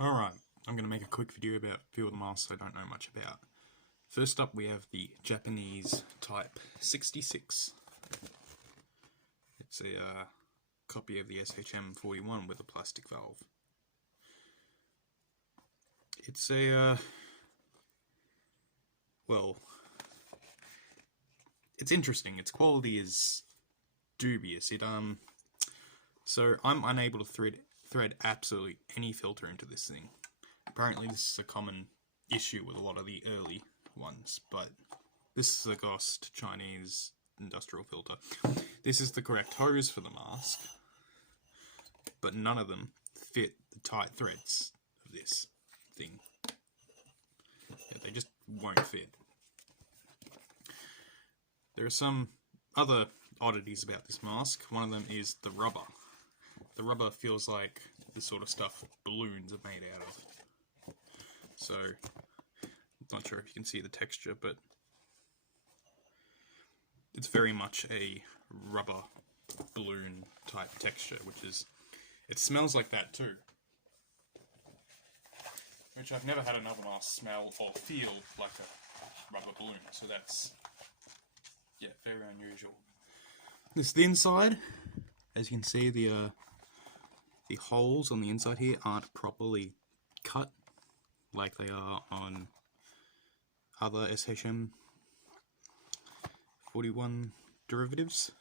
Alright, I'm going to make a quick video about a few of the masks I don't know much about. First up, we have the Japanese Type 66. It's a copy of the SHM41 with a plastic valve. It's it's interesting. Its quality is dubious. So I'm unable to thread absolutely any filter into this thing. Apparently this is a common issue with a lot of the early ones, but this is a Ghost Chinese industrial filter. This is the correct hose for the mask, but none of them fit the tight threads of this thing. Yeah, they just won't fit. There are some other oddities about this mask. One of them is the rubber. The rubber feels like the sort of stuff balloons are made out of. So, I'm not sure if you can see the texture, but it's very much a rubber balloon type texture, it smells like that too. Which I've never had another mask smell or feel like a rubber balloon, so that's, yeah, very unusual. This is the inside. As you can see, the holes on the inside here aren't properly cut like they are on other SHM 41 derivatives.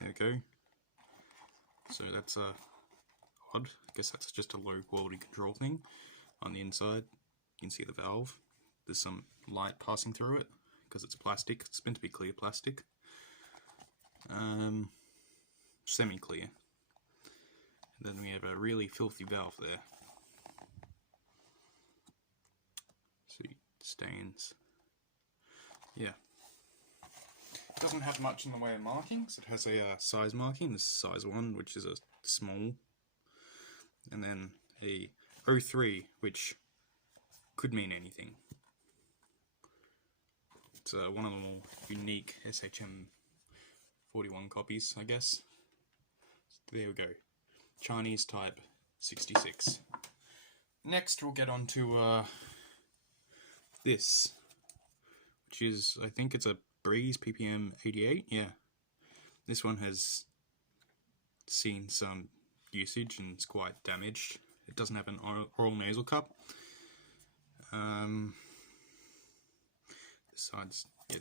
There we go. So that's odd. I guess that's just a low quality control thing. On the inside, you can see the valve. There's some light passing through it because it's plastic. It's meant to be clear plastic. Semi-clear. Then we have a really filthy valve there. See, stains. Yeah. It doesn't have much in the way of markings. It has a size marking. This is size 1, which is a small. And then a 03, which could mean anything. It's one of the more unique SHM 41 copies, I guess. So there we go. Chinese Type 66. Next we'll get on to this, which is, I think it's a Breeze PPM 88, yeah. This one has seen some usage and it's quite damaged. It doesn't have an oral nasal cup.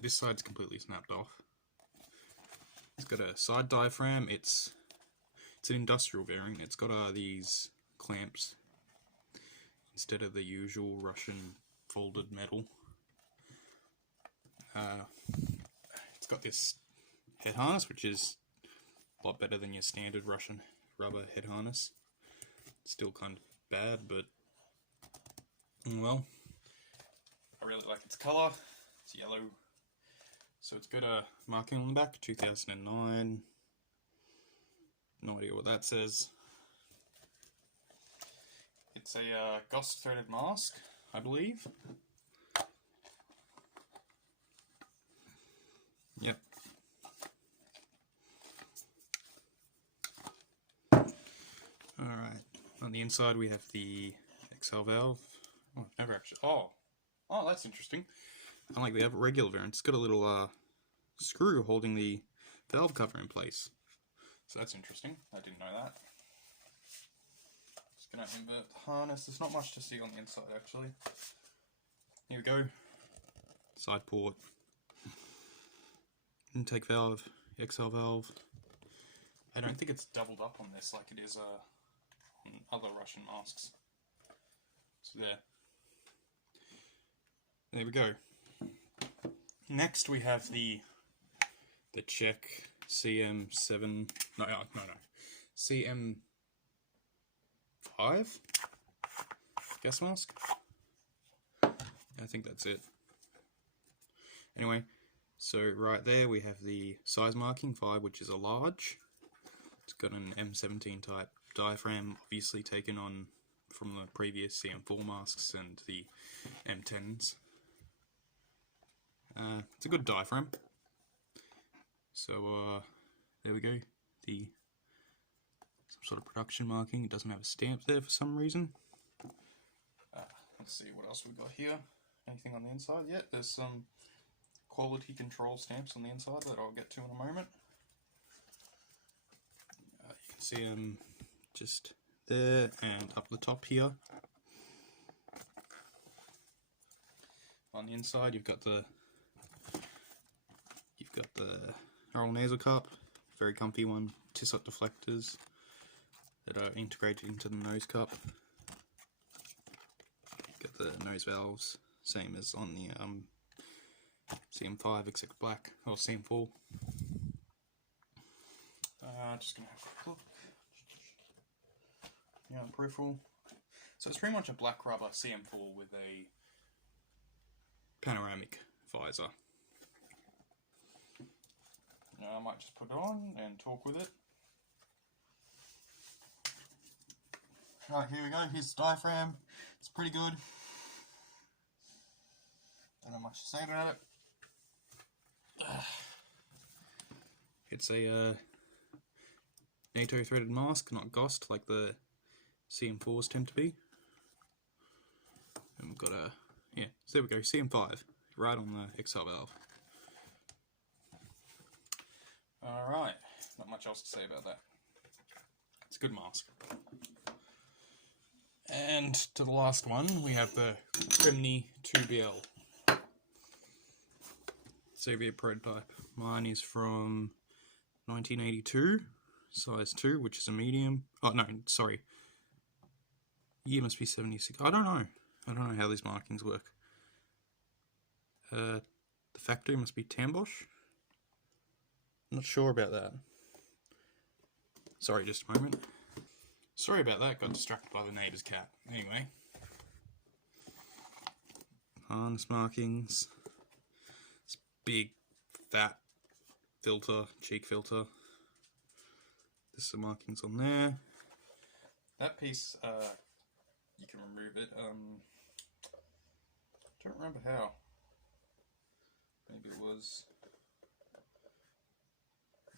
This side's completely snapped off. It's got a side diaphragm. It's an industrial variant. It's got these clamps instead of the usual Russian folded metal. It's got this head harness, which is a lot better than your standard Russian rubber head harness. It's still kind of bad, but well, I really like its colour. It's yellow, so it's got a marking on the back, 2009. No idea what that says. It's a Ghost threaded mask, I believe. Yep. Alright, on the inside we have the XL valve. Oh, I've never actually... Oh, that's interesting. Unlike the regular variant, it's got a little screw holding the valve cover in place. So that's interesting. I didn't know that. Just going to invert the harness. There's not much to see on the inside, actually. Here we go. Side port. Intake valve, XL valve. I don't think it's doubled up on this like it is on other Russian masks. So there we go. Next we have the Czech CM7, CM5 gas mask. I think that's it. Anyway, so right there we have the size marking 5, which is a large. It's got an M17 type diaphragm, obviously taken on from the previous CM4 masks and the M10s. It's a good diaphragm. So there we go. The some sort of production marking. It doesn't have a stamp there for some reason. Let's see what else we got here. Anything on the inside yet? There's some quality control stamps on the inside that I'll get to in a moment. You can see them just there and up the top here. On the inside, you've got the oral nasal cup, very comfy one. Tissot deflectors that are integrated into the nose cup. Got the nose valves, same as on the CM5 except black, or CM4. Just gonna have a quick look. Yeah, peripheral. So it's pretty much a black rubber CM4 with a panoramic visor. Now I might just put it on and talk with it. Right, here we go. Here's the diaphragm. It's pretty good. Don't have much to say about it. It's a NATO threaded mask, not GOST like the CM4s tend to be. And we've got a, yeah, so there we go, CM5, right on the XL valve. Alright, not much else to say about that. It's a good mask. And to the last one, we have the Krimney 2BL. Soviet prototype. Mine is from 1982, size 2, which is a medium. Oh, no, sorry. Year must be 76. I don't know how these markings work. The factory must be Tambosh. Not sure about that. Sorry, just a moment. Sorry about that, got distracted by the neighbour's cat. Anyway. Harness markings. This big, fat filter, cheek filter. There's some markings on there. That piece, you can remove it. Don't remember how. Maybe it was...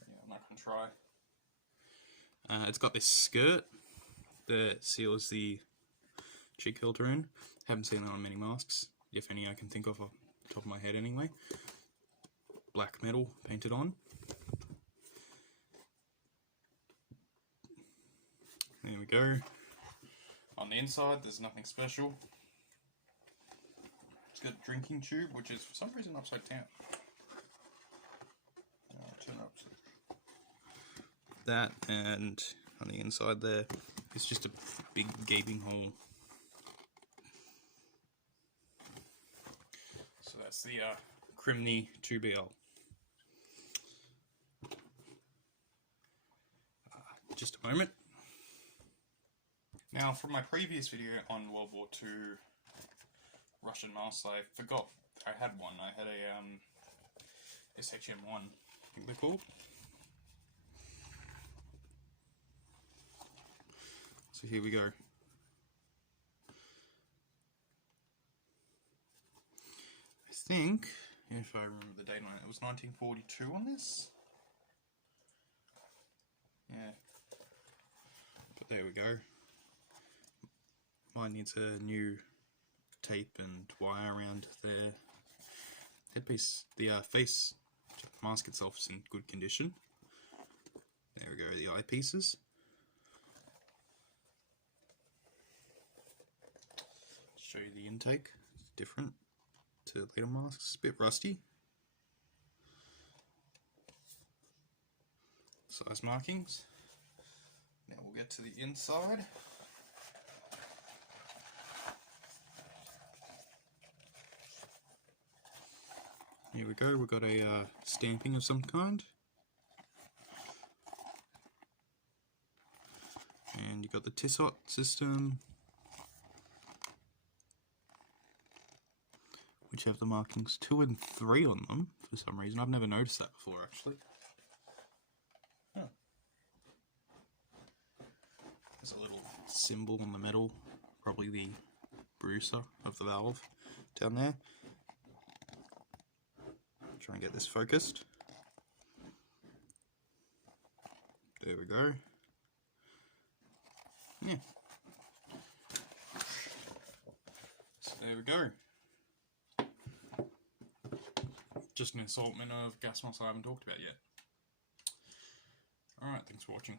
Yeah, I'm not going to try. It's got this skirt that seals the cheek filter in. Haven't seen that on many masks, if any I can think of off the top of my head anyway. Black metal painted on. There we go. On the inside there's nothing special. It's got a drinking tube, which is for some reason upside down. I'll turn it upside. That, and on the inside there, it's just a big gaping hole. So that's the Krimney 2BL. Just a moment. Now, from my previous video on World War II Russian masks, I forgot I had one. I had a SHM1, I think they're called. So here we go. I think, if I remember the date on it, it was 1942 on this. Yeah. But there we go. Mine needs a new tape and wire around there. Headpiece, the face mask itself is in good condition. There we go, the eyepieces. Show you the intake. It's different to later masks. It's a bit rusty. Size markings. Now we'll get to the inside. Here we go. We've got a stamping of some kind. And you've got the Tissot system, which have the markings 2 and 3 on them for some reason. I've never noticed that before, actually. Huh. There's a little symbol on the metal, probably the bruiser of the valve down there. Try and get this focused. There we go. yeah. So there we go. Just an assortment of gas masks I haven't talked about yet. Alright, thanks for watching.